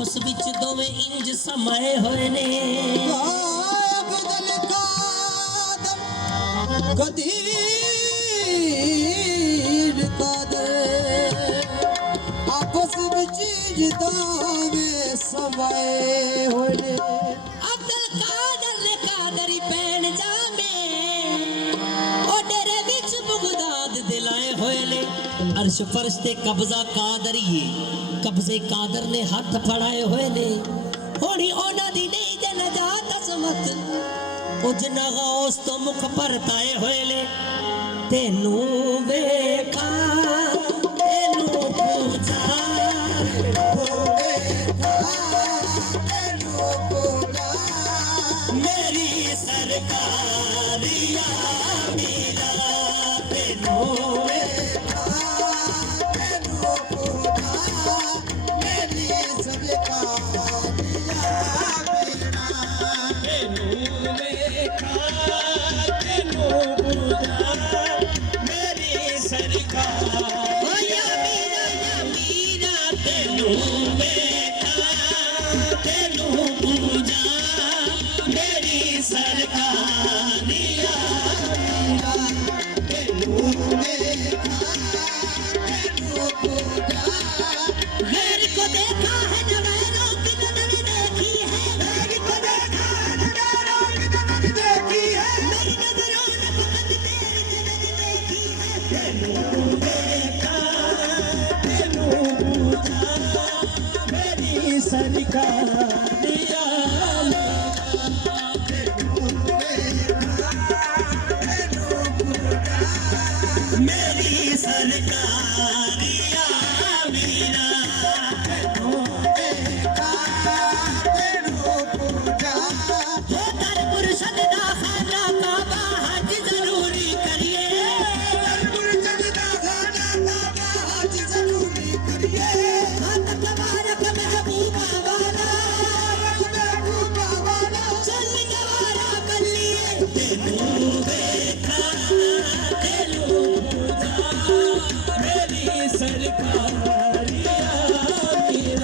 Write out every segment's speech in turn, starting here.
आपस विच दोवें इंज समाए होए ने बदल कादर कदीर कादर आपस विच दोवें समाए होए ने अब्दुल कादर ने कादरी पैण जामे ओ डेरे विच बगदाद दिलाए होए ने अर्श फर्श ते कब्जा कादरीए कब्जे कादर ने हाथ फड़ाए हुए ने होनी ओना दी नहीं दे नजात असमत ओ जिन्ना गौस तो मुख पर ताए हुए ले तेनू वेखा तेनू पूजा मेरी सरकारिया मीरा तेनू मेरी सरकारिया मीरा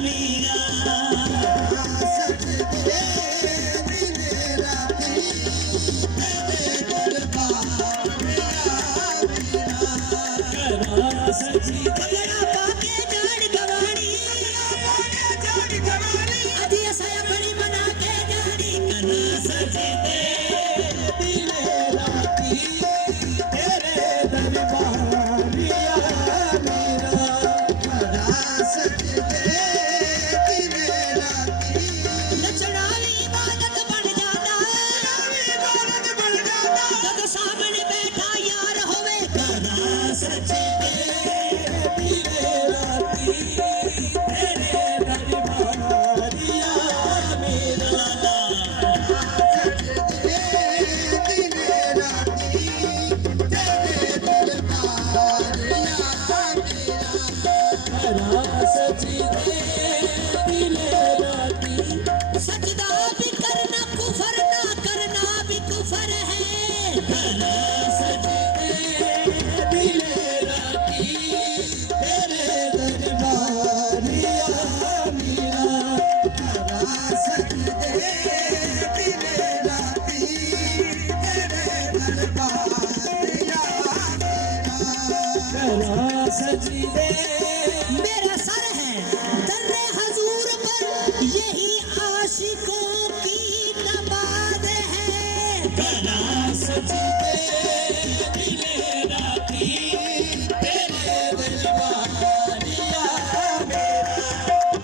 मीरा सजदे दिन राती तेरे दरबार करा सजदे कलड़ा पाके जाड़ गवानी अजी असा अपनी मना के जाड़ी करा सजदे दिने राती तेरे दरबार मेरा करा सजदे दिने राती नचनावी इबादत बन जाता जब सामने बैठा यार होवे करा सजदे दिने राती तेरे दरबार मेरा लाला सजदे दिने राती तेरे दरबार मेरा करा सजदे दिने राती सजदा भी करना कुफर ना करना भी कुफर है करा सजदे दिने राती तेरे दरबार मेरा करा सजदे दिने राती तेरे दरबार करा सजदे मेरा सर है दर्रे हजूर पर यही आशिकों की नमाज है करा सजदे दिने राती तेरे दरबार मेरा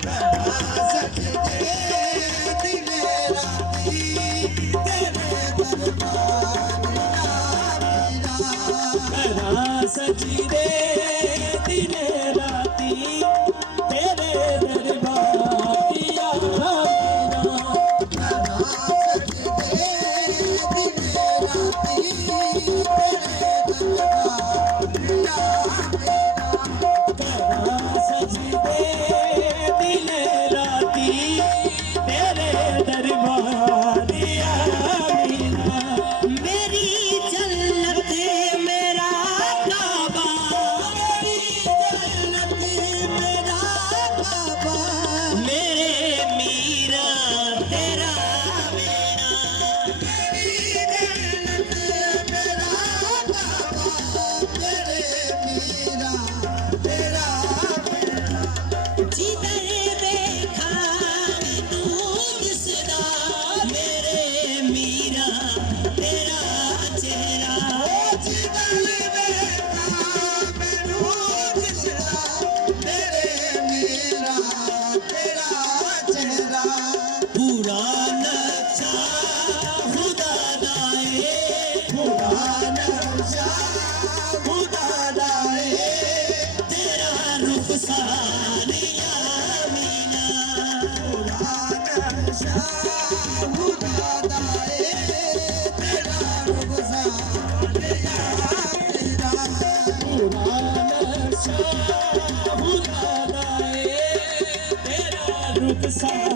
करा सजदे दिने राती तेरे दरबार करा सजदे दिने राती तेरे दरबार सजदे दिने राती तेरे दरबार मेरी जन्नत मेरा काबा मेरा काबा मेरे मीरा तेरा मेरा जिधर देखा तू दिसदा मेरे मीरा तेरा चेहरा पूरा नक्शा खुदा दाए तेरा रूप सानिया मीना रुख सा